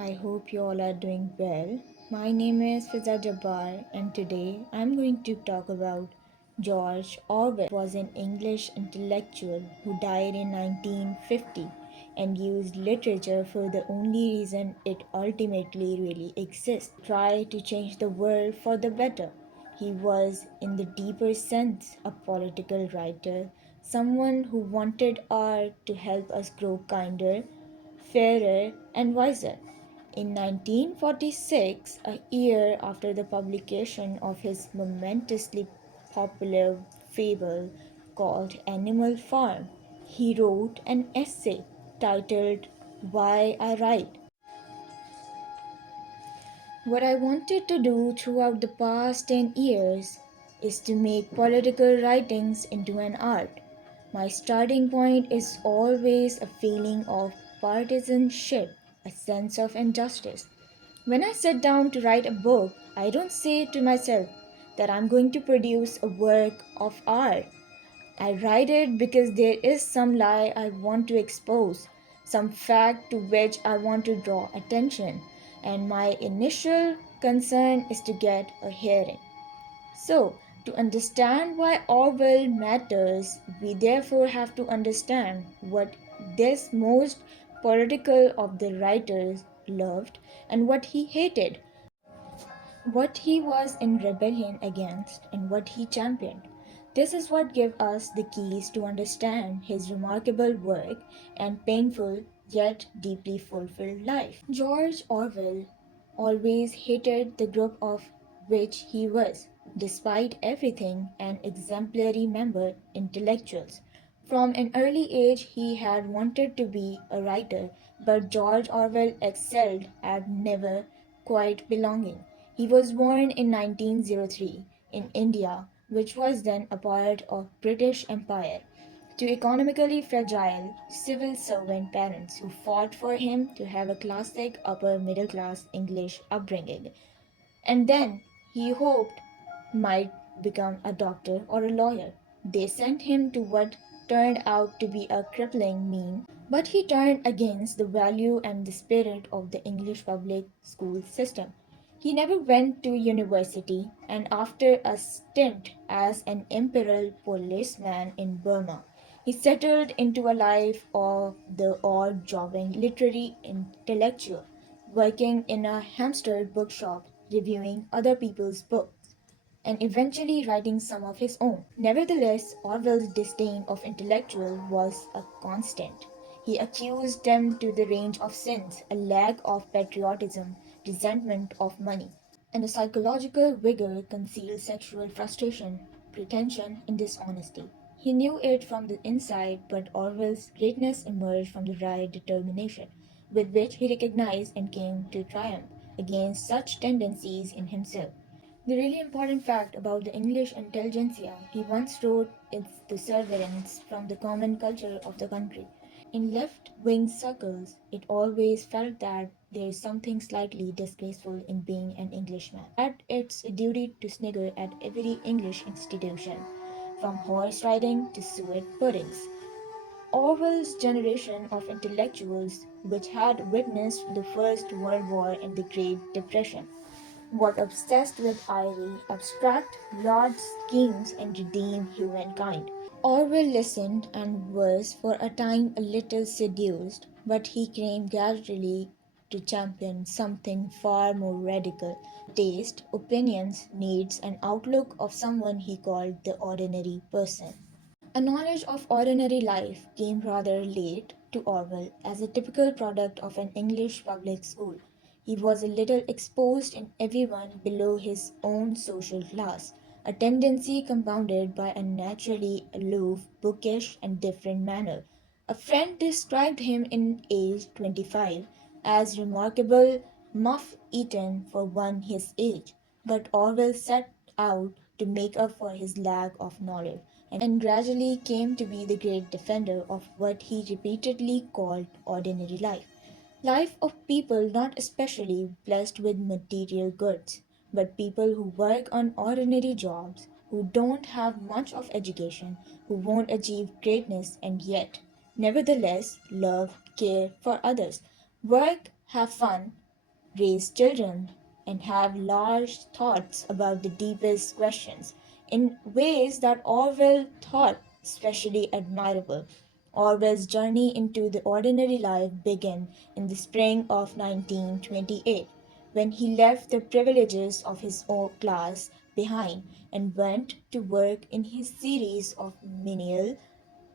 I hope you all are doing well. My name is Fiza Jabbar, and today I'm going to talk about George Orwell. Was an English intellectual who died in 1950 and used literature for the only reason it ultimately really exists: try to change the world for the better. He was, in the deeper sense, a political writer, someone who wanted art to help us grow kinder, fairer, and wiser. In 1946, a year after the publication of his momentously popular fable called Animal Farm, he wrote an essay titled Why I Write. What I wanted to do throughout the past 10 years is to make political writings into an art. My starting point is always a feeling of partisanship, a sense of injustice. When I sit down to write a book, I don't say to myself that I'm going to produce a work of art. I write it because there is some lie I want to expose, some fact to which I want to draw attention, and my initial concern is to get a hearing. So, to understand why Orwell matters, we therefore have to understand what this most political of the writers loved and what he hated, what he was in rebellion against, and what he championed. This is what gives us the keys to understand his remarkable work and painful yet deeply fulfilled life. George Orwell always hated the group of which he was, despite everything, an exemplary member, intellectuals. From an early age, he had wanted to be a writer, but George Orwell excelled at never quite belonging. He was born in 1903 in India, which was then a part of British Empire, to economically fragile civil servant parents who fought for him to have a classic upper middle class English upbringing. And then he hoped might become a doctor or a lawyer. They sent him to what turned out to be a crippling mean, but he turned against the value and the spirit of the English public school system. He never went to university, and after a stint as an imperial policeman in Burma, he settled into a life of the odd jobbing literary intellectual, working in a hamster bookshop, reviewing other people's books, and eventually writing some of his own. Nevertheless, Orwell's disdain of intellectuals was a constant. He accused them to the range of sins, a lack of patriotism, resentment of money, and a psychological vigor concealed sexual frustration, pretension, and dishonesty. He knew it from the inside, but Orwell's greatness emerged from the right determination with which he recognized and came to triumph against such tendencies in himself. The really important fact about the English intelligentsia, he once wrote, is the severance from the common culture of the country. In left wing circles, it always felt that there is something slightly disgraceful in being an Englishman, that it's a duty to snigger at every English institution, from horse riding to suet puddings. Orwell's generation of intellectuals, which had witnessed the First World War and the Great Depression, was obsessed with airy, abstract, large schemes and redeem humankind. Orwell listened and was for a time a little seduced, but he came gradually to champion something far more radical: taste, opinions, needs, and outlook of someone he called the ordinary person. A knowledge of ordinary life came rather late to Orwell as a typical product of an English public school. He was a little exposed in everyone below his own social class, a tendency compounded by a naturally aloof, bookish, and different manner. A friend described him in age 25 as remarkable muff eaten for one his age, but Orwell set out to make up for his lack of knowledge and gradually came to be the great defender of what he repeatedly called ordinary life. Life of people not especially blessed with material goods, but people who work on ordinary jobs, who don't have much of education, who won't achieve greatness and yet, nevertheless, love, care for others, work, have fun, raise children, and have large thoughts about the deepest questions in ways that Orwell thought especially admirable. Orwell's journey into the ordinary life began in the spring of 1928 when he left the privileges of his own class behind and went to work in his series of menial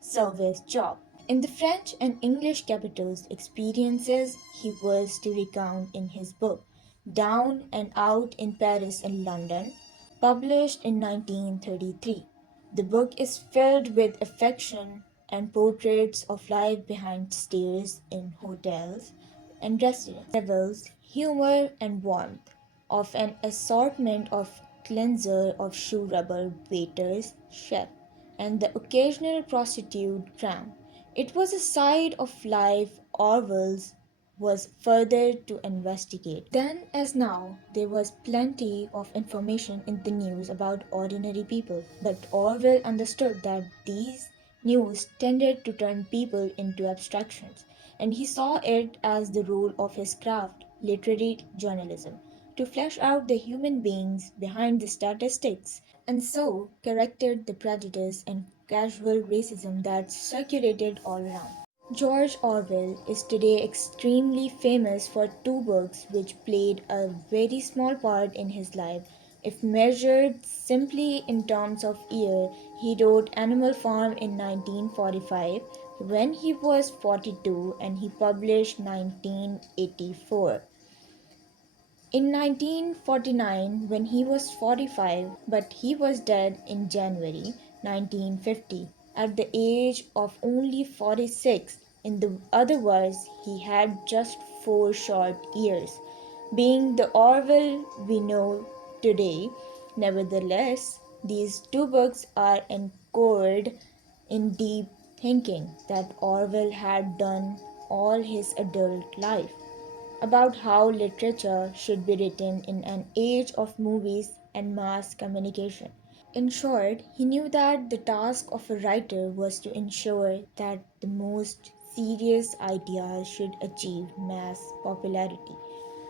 service jobs. In the French and English capitals experiences he was to recount in his book Down and Out in Paris and London, published in 1933. The book is filled with affection and portraits of life behind stairs in hotels and restaurants, revels, humor and warmth, of an assortment of cleanser of shoe rubber waiters, chef, and the occasional prostitute tramp. It was a side of life Orwell's was further to investigate. Then, as now, there was plenty of information in the news about ordinary people, but Orwell understood that these news tended to turn people into abstractions, and he saw it as the role of his craft, literary journalism, to flesh out the human beings behind the statistics, and so corrected the prejudice and casual racism that circulated all around. George Orwell is today extremely famous for two books which played a very small part in his life. If measured simply in terms of year, he wrote Animal Farm in 1945 when he was 42 and he published 1984. In 1949, when he was 45, but he was dead in January 1950 at the age of only 46. In the other words, he had just 4 short years. Being the Orwell we know today, nevertheless, these two books are anchored in deep thinking that Orwell had done all his adult life about how literature should be written in an age of movies and mass communication. In short, he knew that the task of a writer was to ensure that the most serious ideas should achieve mass popularity,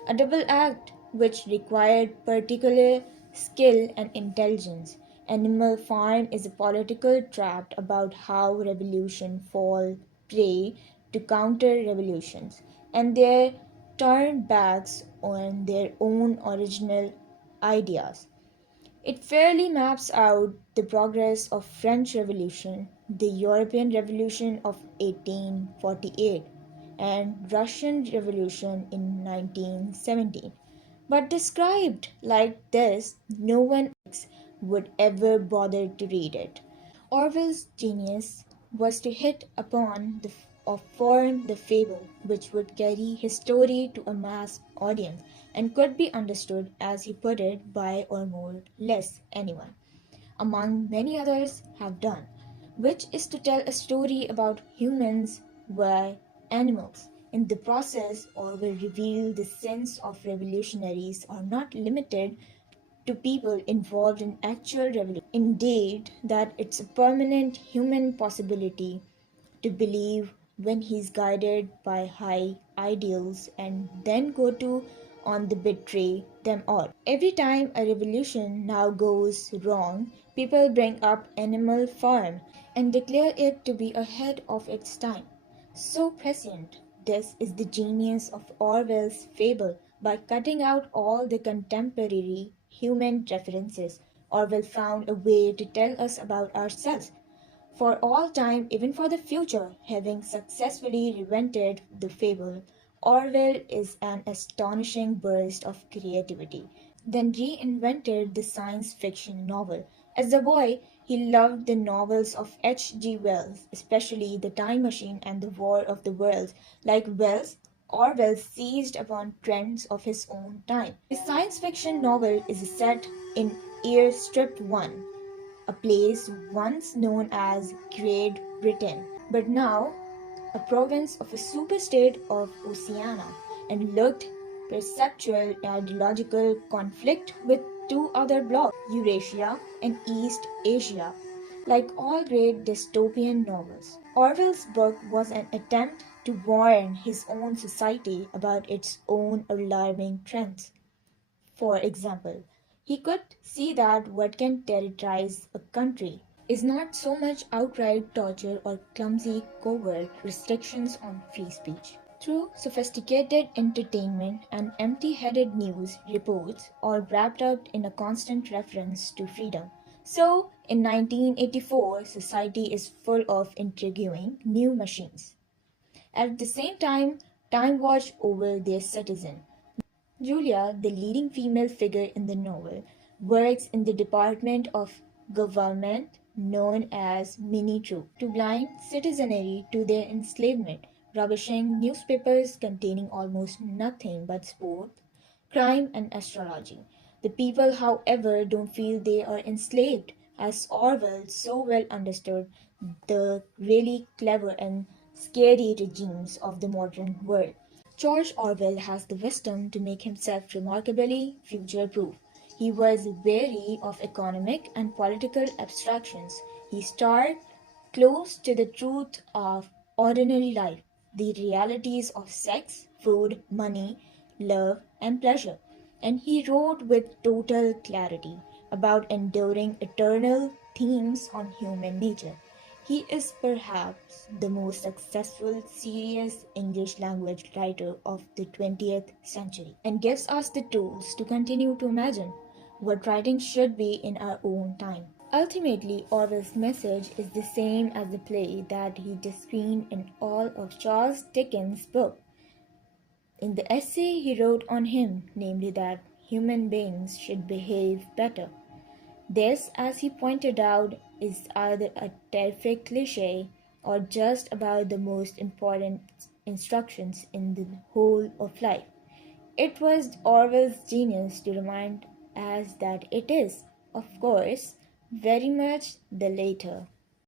a double act which required particular skill and intelligence. Animal Farm is a political tract about how revolution fall prey to counter revolutions and their turn backs on their own original ideas. It fairly maps out the progress of French Revolution, the European Revolution of 1848, and Russian Revolution in 1917. But described like this, no one else would ever bother to read it. Orwell's genius was to hit upon or form the fable which would carry his story to a mass audience and could be understood, as he put it, by or more less anyone, among many others, have done, which is to tell a story about humans by animals. In the process, Orwell revealed the sense of revolutionaries are not limited to people involved in actual revolution. Indeed, that it's a permanent human possibility to believe when he's guided by high ideals and then go to on the betray them all. Every time a revolution now goes wrong, people bring up Animal Farm and declare it to be ahead of its time. So prescient. This is the genius of Orwell's fable. By cutting out all the contemporary human references, Orwell found a way to tell us about ourselves for all time, even for the future. Having successfully reinvented the fable, Orwell is an astonishing burst of creativity. Then reinvented the science fiction novel. As a boy, he loved the novels of H.G. Wells, especially The Time Machine and The War of the Worlds. Like Wells, Orwell seized upon trends of his own time. His science fiction novel is set in Airstrip 1, a place once known as Great Britain, but now a province of a superstate of Oceania, and looked perceptual ideological conflict with two other blocks, Eurasia and East Asia. Like all great dystopian novels, Orwell's book was an attempt to warn his own society about its own alarming trends. For example, he could see that what can terrorize a country is not so much outright torture or clumsy covert restrictions on free speech. Through sophisticated entertainment and empty headed news reports, all wrapped up in a constant reference to freedom. So, in 1984, society is full of intriguing new machines. At the same time, time watched over their citizen. Julia, the leading female figure in the novel, works in the department of government known as Mini Troop to blind citizenry to their enslavement, rubbishing newspapers containing almost nothing but sport, crime, and astrology. The people, however, don't feel they are enslaved, as Orwell so well understood the really clever and scary regimes of the modern world. George Orwell has the wisdom to make himself remarkably future proof. He was wary of economic and political abstractions. He starred close to the truth of ordinary life, the realities of sex, food, money, love, and pleasure. And he wrote with total clarity about enduring eternal themes on human nature. He is perhaps the most successful serious English language writer of the 20th century and gives us the tools to continue to imagine what writing should be in our own time. Ultimately, Orwell's message is the same as the play that he screened in all of Charles Dickens' book. In the essay he wrote on him, namely that human beings should behave better. This, as he pointed out, is either a terrific cliche or just about the most important instructions in the whole of life. It was Orwell's genius to remind us that it is, of course, very much the latter.